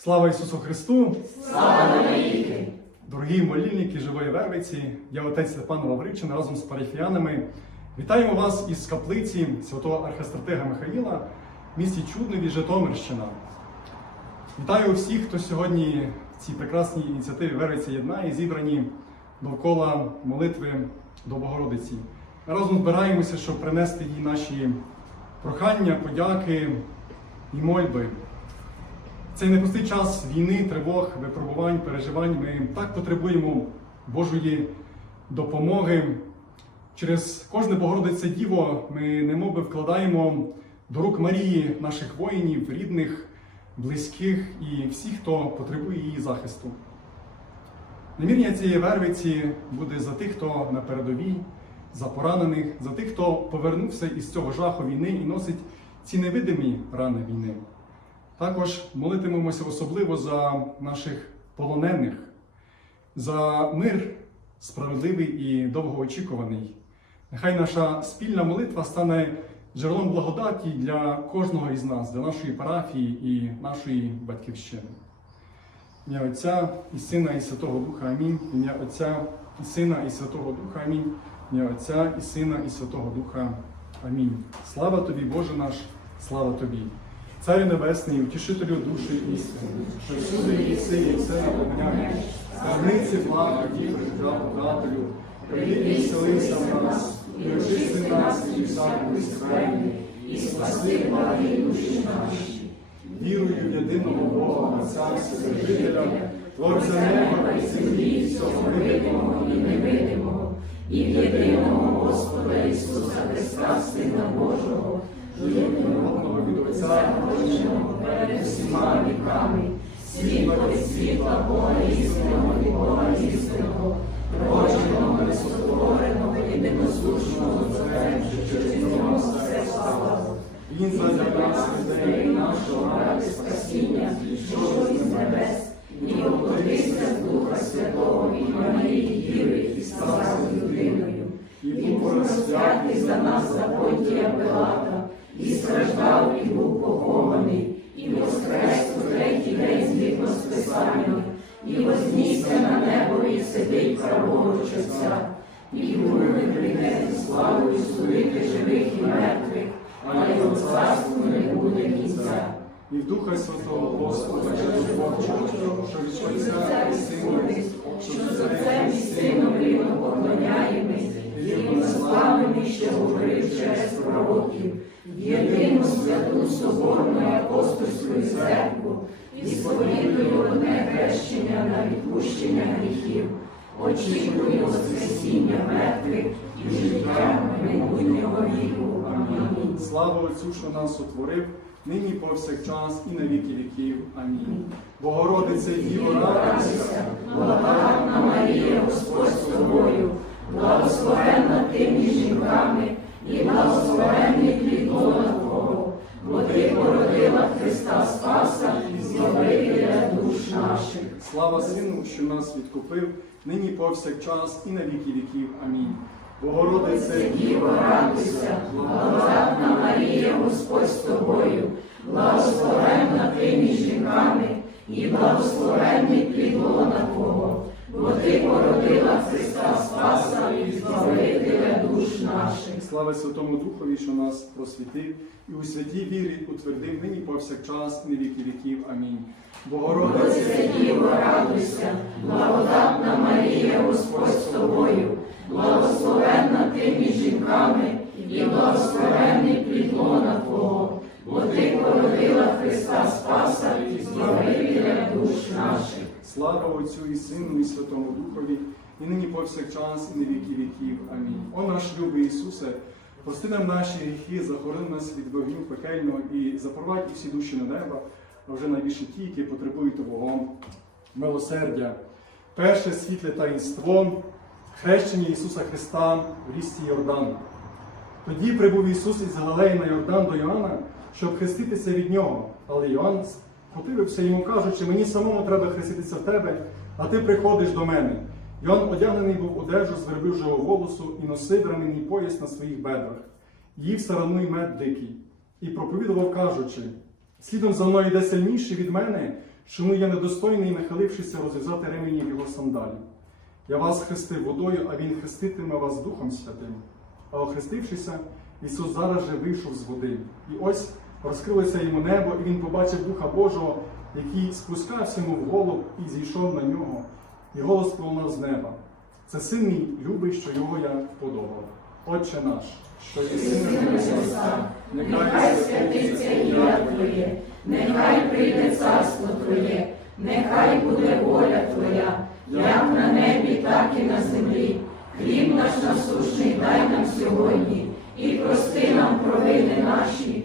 Слава Ісусу Христу! Слава навіки! Дорогі молільники Живої Вервиці, я отець Степан Лавричин разом з парафіянами. Вітаємо вас із каплиці святого архистратега Михаїла в місті Чуднові, Житомирщина. Вітаю всіх, хто сьогодні в цій прекрасній ініціативі Вервиця єднає, зібрані довкола молитви до Богородиці. Ми разом збираємося, щоб принести їй наші прохання, подяки і мольби. Цей непростий час війни, тривог, випробувань, переживань. Ми так потребуємо Божої допомоги. Через кожне Богородице Діво ми немоби вкладаємо до рук Марії наших воїнів, рідних, близьких і всіх, хто потребує її захисту. Намірення цієї вервиці буде за тих, хто на передовій, за поранених, за тих, хто повернувся із цього жаху війни і носить ці невидимі рани війни. Також молитимемося особливо за наших полонених, за мир справедливий і довгоочікуваний. Нехай наша спільна молитва стане джерелом благодаті для кожного із нас, для нашої парафії і нашої батьківщини. Ім'я Отця і Сина, і Святого Духа Амінь. Ім'я Отця і Сина, і Святого Духа Амінь. Ім'я Отця і Сина, і Святого Духа Амінь. Слава тобі, Боже наш, слава тобі. Царю Небесний, утішителю душі істини, що всюди єси і все наповняєш, скарбниці блага, діви, життя подателю, прийди і вселися в нас, і очисти нас і всякої скверни, і спаси благі душі наші. Вірую в єдиного Бога, Отця Вседержителя, Творця неба і землі, всього видимого і невидимого, і в єдиного Господа Ісуса Христа, Сина Божого, животного від перед усіма віками, світло від світла Бога істинного від Бога істинного, родженого, несотвореного, єдиносушного Отцем, що через нього все стало. Він нас людей нашого ради спасіння, що з небес, і оплодився з Духа Святого і Марії Діви, і став людиною, і був розп'ятий за нас за Понтія Пилата, і страждав, і був похований, і воскрес у третій день згідно з Писанням, і вознісся на небо, і сидить праворуч Отця, і другий прийде зі славою судити живих і мертвих, а його царству не буде кінця. І Духа Святого Господа, Чого, що від Отця і що з Отцем і Сином рівно поклоняємось, рівно славними, що говорив через пророків, єдину святу соборну апостольську церкву, і сповідую одне хрещення на відпущення гріхів, очікую Воскресіння мертвих і життя майбутнього віку. Амінь. Слава Отцю, що нас утворив, нині повсякчас і на віки віків. Амінь. Богородице Діво, радуйся, Благодатна Марія, Господь з тобою, благословенна ти між жінками, і благословенний плід лона Твого, бо ти породила Христа Спаса і душ наших. слава Сину, що нас відкупив, нині повсякчас і на віки віків. Амінь. Богородице Діво, радуйся, благодатна Марія, Господь з тобою, благословенна ти між жінками, і благословенний плід лона Твого, бо ти породила Христа Спаса і Збавителя душ наших. Слава Святому Духові, що нас просвітив, і у святій вірі утвердив нині повсякчас і на віки віків. Амінь. Богородице Діво, радуйся, благодатна Марія, Господь з тобою, благословенна ти між жінками, і благословенний плід лона Твого, бо ти породила Христа Спаса і Збавителя душ наших. Слава Отцю і Сину, і Святому Духові, і нині повсякчас, і на віки віків. Амінь. О наш любий Ісусе, прости нам наші гріхи, захорони нас від вогню пекельного і запровадь всі душі на небо, а вже найбільше ті, які потребують Твого милосердя. Перше світле таїнство хрещення Ісуса Христа в річці Йордан. Тоді прибув Ісус із Галилеї на Йордан до Йоанна, щоб хреститися від нього. Але Йоанн противився йому, кажучи, мені самому треба хреститися в тебе, а ти приходиш до мене. Йоанн одягнений був одежу з верблюжого волосу і носив ремінний пояс на своїх бедрах, їв сарану й мед дикий, і проповідував, кажучи: слідом за мною йде сильніший від мене, чому я недостойний, нахилившися розв'язати ременів його сандалів. Я вас хрестив водою, а він хреститиме вас Духом Святим. А охрестившися, Ісус зараз же вийшов з води. І ось розкрилося йому небо, і він побачив Духа Божого, який спускався йому в голову і зійшов на нього, і голос пролунав з неба. Це син мій любий, що його я вподобав. Отче наш, що єси на небесах, Нехай святиться ім'я Твоє, нехай прийде царство Твоє, нехай буде воля Твоя, як на небі, так і на землі. Хліб наш насущний дай нам сьогодні, і прости нам провини наші,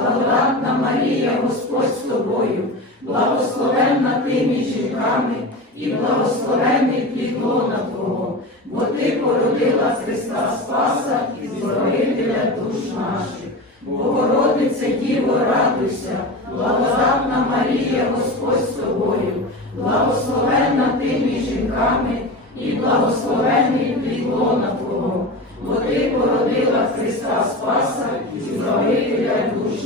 благодатна Марія, Господь з тобою, благословенна ти між жінками, і благословенний плід лона Твого, бо ти породила Христа Спаса і Збавителя душ наших. Богородице Діво, радуйся, благодатна Марія, Господь з тобою, благословенна ти між жінками, і благословенний плід лона Твого, бо ти породила Христа Спаса і Збавителя душ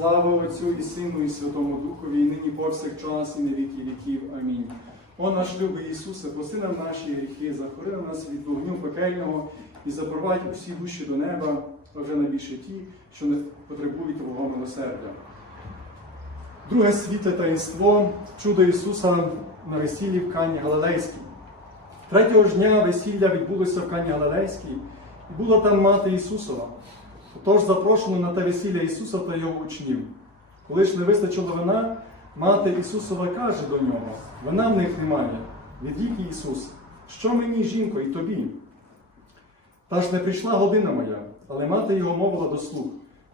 Слава Отцю і Сину, і Святому Духові, і нині повсякчас, і на віки віків. Амінь. О наш любий Ісусе, прости нам наші гріхи, захорони нас від вогню пекельного і запровадь усі душі до неба, а вже найбільше ті, що не потребують Твого милосердя. Друге світле таїнство чудо Ісуса на весіллі в Кані Галилейській. Третього ж дня весілля відбулося в Кані Галилейській, і була там мати Ісусова. Тож запрошено на те весілля Ісуса та його учнів. Коли ж не вистачило вина, мати Ісусова каже до нього: вина в них немає. Відвік Ісус, що мені, жінко, і тобі? Та ж не прийшла година моя, але мати його мовила до слуг,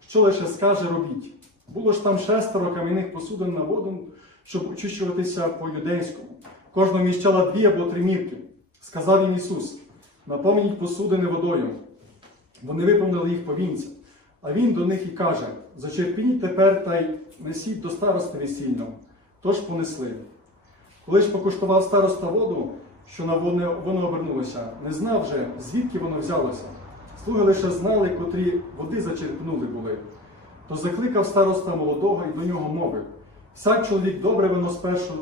що лише скаже робіть. Було ж там шестеро кам'яних посудин на воду, щоб очищуватися по-юдейському. Кожна вміщала дві або три мірки. Сказав їм Ісус: наповніть посудини водою. Вони виповнили їх повінця. А він до них і каже: Зачерпніть тепер та й несіть до старости весільного. Тож понесли. Коли ж покуштував староста воду, що на воно обернулося, не знав же, звідки воно взялося. Слуги лише знали, котрі води зачерпнули були. То закликав староста молодого і до нього мовив: всяк чоловік добре вино спершу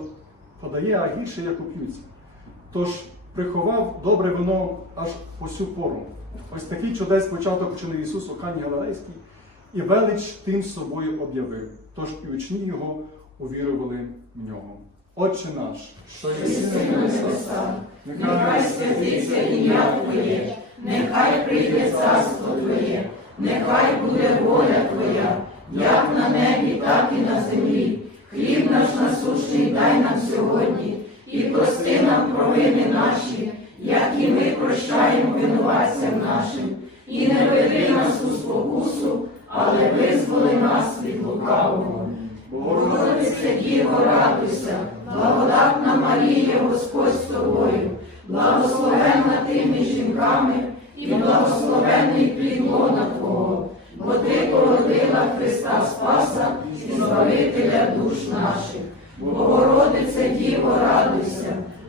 подає, а гірше як уп'ються. Тож приховав добре вино аж по сю пору. Ось такий чудес початок вчинив Ісус у Кані Галилейській і велич тим собою об'явив. Тож і учні його увірували в нього. Отче наш, що єси на небесах, Нехай святиться ім'я Твоє, нехай прийде царство Твоє, нехай буде воля Твоя, як на небі, так і на землі. Хліб наш насущний дай нам сьогодні, і прости нам провини наші, як і ми прощаємо винуватцям нашим, і не веди нас у спокусу, але визволи нас від лукавого. Богородице Діво, радуйся, благодатна Марія, Господь з тобою, благословенна ти між жінками і благословенний плід Твого, бо ти породила Христа Спаса і Збавителя душ наших. Богородице Діво, радуйся,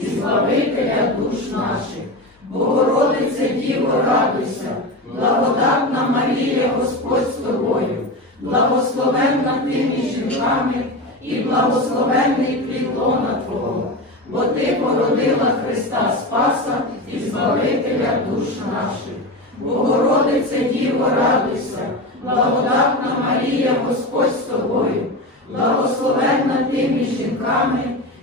і Збавителя душ наших. Богородице Діво, радуйся, благодатна Марія, Господь з тобою, благословенна ти між жінками і благословенний плід лона Твого, бо ти породила Христа Спаса і Збавителя душ наших. Богородице Діво, радуйся, благодатна Марія, Господь з тобою, благословенна ти між жінками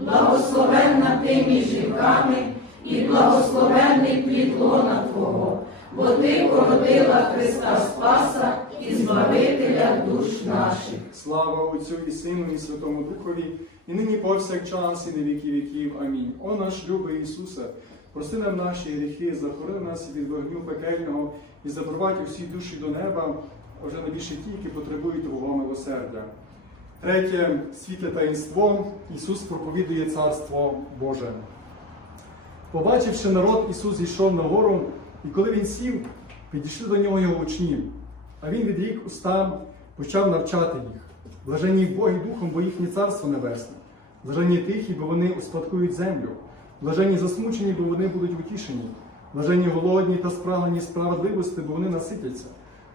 благословенна ти між жінками і благословенний плід лона Твого, бо ти породила Христа Спаса і Збавителя душ наших. Слава Отцю і Сину, і Святому Духові, і нині повсякчас, і на віки віків. Амінь. О наш любий Ісусе, прости нам наші гріхи, захорони нас від вогню пекельного і запровадь усі душі до неба, а вже найбільше ті, які потребують Твого милосердя. Третє світле таїнство Ісус проповідує Царство Боже. Побачивши народ, Ісус зійшов на гору, і коли він сів, підійшли до нього його учні. А він відрік устам, почав навчати їх. Блаженні Боги духом, бо їхнє царство небесне. Блаженні тихі, бо вони успадкують землю. Блаженні засмучені, бо вони будуть утішені. Блаженні голодні та спрагнені справедливості, бо вони наситяться.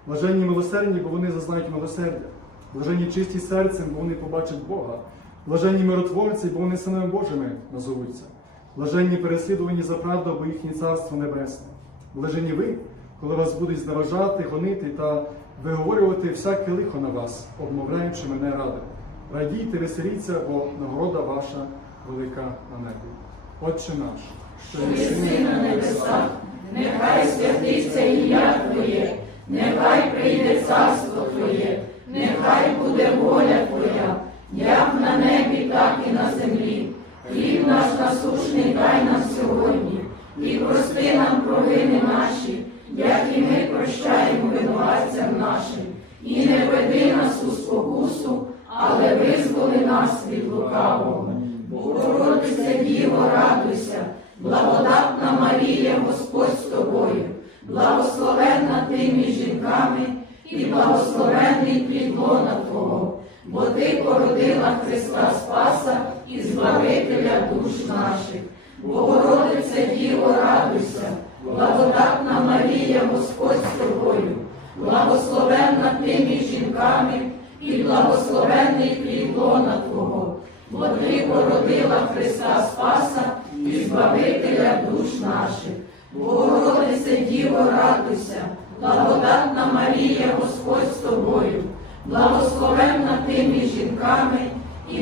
Блаженні милосердні, бо вони зазнають милосердя. Блаженні чисті серцем, бо вони побачать Бога. Блаженні миротворці, бо вони синами Божими назовуться. Блаженні переслідувані за правду, бо їхнє царство небесне. Блаженні ви, коли вас будуть зневажати, гонити та виговорювати всяке лихо на вас, обмовляючи мене ради. радійте, веселіться, бо нагорода ваша велика на небі. Отче наш, що Єси на небесах, нехай святиться ім'я Твоє, нехай прийде царство Твоє, нехай буде воля Твоя, як на небі, так і на землі. Хліб наш насушний дай нам сьогодні, і прости нам провини наші, як і ми прощаємо винуватцям нашим. І не веди нас у спокусу, але визволи нас від лукавого. Богородиця Діво, радуйся, благодатна породила Христа Спаса і Збавителя душ наших. Богородиця Діво, радуйся, благодатна Марія, Господь з тобою, благословенна ти між жінками і благословенний плід лона Твого, бо ти породила Христа Спаса і Збавителя душ наших. Богородице Діво, радуйся, благодатна Марія, Господь з тобою, благословенна ти між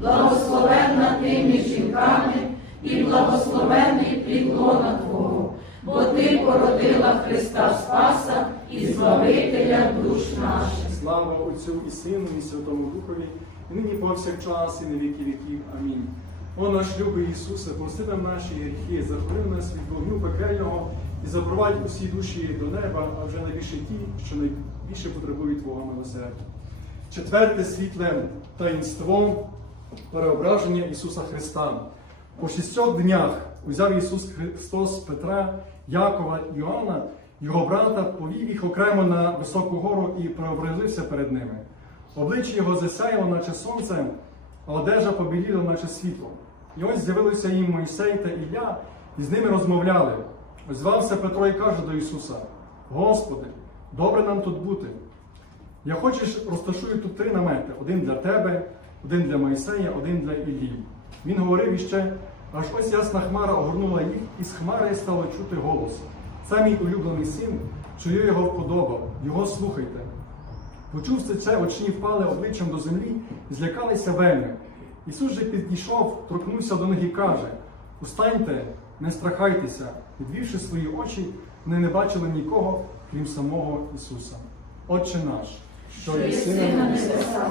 благословенна ти між жінками і благословенний плід Твого, бо ти породила Христа Спаса і Збавителя душ наших. Слава Отцю і Сину, і Святому Духові, і нині повсякчас, і на віки віків. Амінь. О наш любий Ісусе, прости нам наші гріхи, захорони нас від вогню пекельного і запровадь усі душі до неба, а вже найбільше ті, що найбільше потребують Твого милосердя. Четверте світле таїнство переображення Ісуса Христа. По шістьох днях узяв Ісус Христос Петра, Якова Іоанна, його брата, повів їх окремо на високу гору і преобразився перед ними. Обличчя його засяяло, наче сонце, а одежа побіліла, наче світло. І ось з'явилися їм Мойсей та Ілля, і з ними розмовляли. Озвався Петро і каже до Ісуса: Господи, добре нам тут бути. Я хочеш, розташую тут три намети: один для тебе, один для Мойсея, один для Іллі. Він говорив іще, аж ось ясна хмара огорнула їх, і з хмари стало чути голос. Це мій улюблений син, що я його вподобав, його слухайте. Почувши це, очні впали обличчям до землі злякалися вельми. Ісус же підійшов, торкнувся до них і каже: Устаньте, не страхайтеся, відвівши свої очі, вони не бачили нікого, крім самого Ісуса. Отче наш, що єси єси на небесах,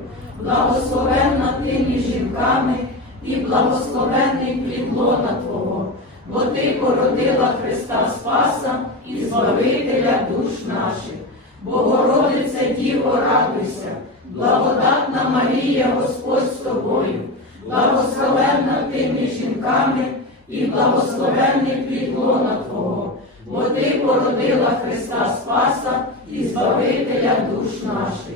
благословенна ти між жінками, і благословенний плід лона Твого, бо ти породила Христа Спаса і Збавителя душ наших. Богородице Діво, радуйся, благодатна Марія, Господь з тобою, благословенна ти між жінками, і благословенний плід лона Твого, бо ти породила Христа Спаса і Збавителя душ наших.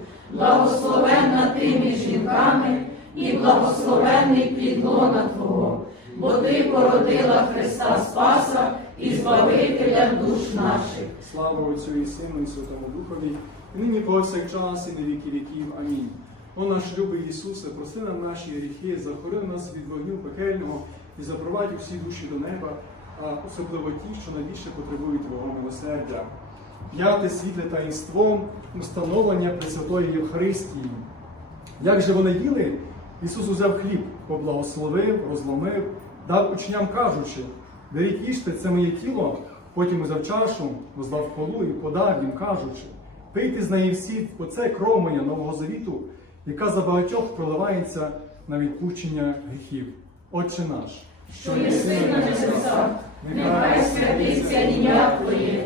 благословенна ти між жінками, і благословенний плід лона Твого, бо ти породила Христа Спаса і Збавителя душ наших. слава Отцю і Сину і Святому Духові, і нині повсякчас, і на віки віків. Амінь. О наш любий Ісусе, прости нам наші гріхи, захорони нас від вогню пекельного і запровадь усі душі до неба, а особливо ті, що найбільше потребують Твого милосердя. П'яте світле таїнство установлення Пресвятої Євхаристії. Як же вони їли, Ісус узяв хліб, поблагословив, розломив, дав учням кажучи, беріть їжте, це моє тіло, потім узяв чашу, роздав полу і подав їм, кажучи, пийте з неї всі, оце кров моя Нового Завіту, яка за багатьох проливається на відпущення гріхів. Отче наш, що єси на небесах, нехай святиться ім'я Твоє,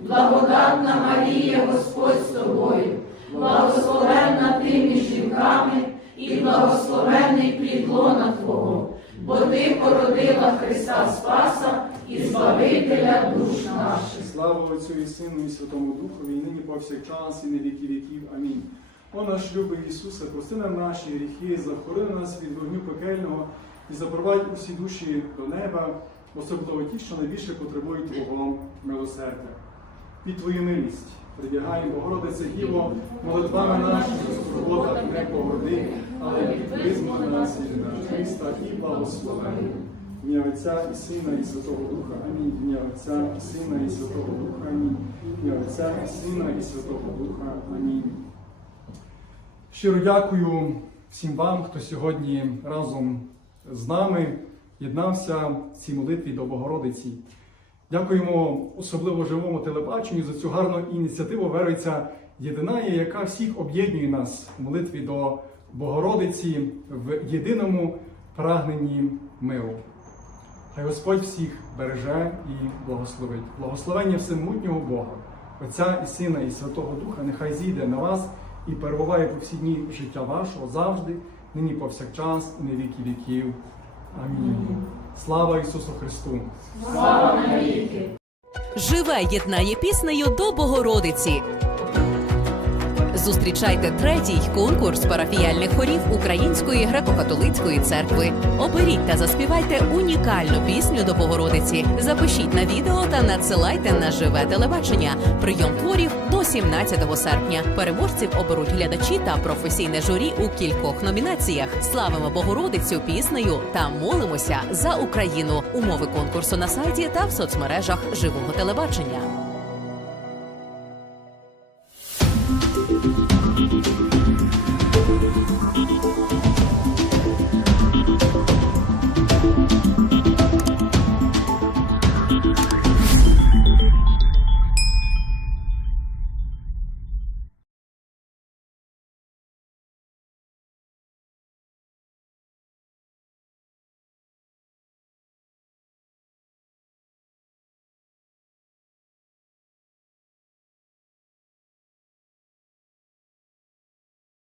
благодатна Марія, Господь з тобою, благословенна ти між жінками і благословенний плід лона Твого, бо Ти породила Христа Спаса і Збавителя душ наших. Слава Отцю і Сину і Святому Духові, і нині повсякчас, і на віки віків. Амінь. О наш любий Ісусе, прости нам наші гріхи, захорони нас від вогню пекельного і запровадь усі душі до неба, особливо ті, що найбільше потребують Твого милосердя. Під Твою милість прибігаємо, Богородице Діво, молитвами нашими скорбота не погоди, але визволи нас від Христа і благословення. Ім'я Отця і Сина і Святого Духа. Амінь. Ім'я Отця і Сина і Святого Духа. Амінь. Ім'я Отця і Сина і Святого Духа. Амінь. Щиро дякую всім вам, хто сьогодні разом з нами єднався в цій молитві до Богородиці. Дякуємо особливо живому телебаченню за цю гарну ініціативу Вериця Єдинає, яка всіх об'єднує нас в молитві до Богородиці в єдиному прагненні миру. Хай Господь всіх береже і благословить. Благословення всемутнього Бога, Отця і Сина, і Святого Духа, нехай зійде на вас і перебуває по всі дні життя вашого завжди, нині повсякчас, і на віки віків. Амінь. Слава Ісусу Христу! Слава навіки! Живе єднає піснею до Богородиці. Зустрічайте третій конкурс парафіяльних хорів Української греко-католицької церкви. Оберіть та заспівайте унікальну пісню до Богородиці. Запишіть на відео та надсилайте на живе телебачення. Прийом творів до 17 серпня. Переможців оберуть глядачі та професійне журі у кількох номінаціях. Славимо Богородицю піснею та молимося за Україну. Умови конкурсу на сайті та в соцмережах живого телебачення.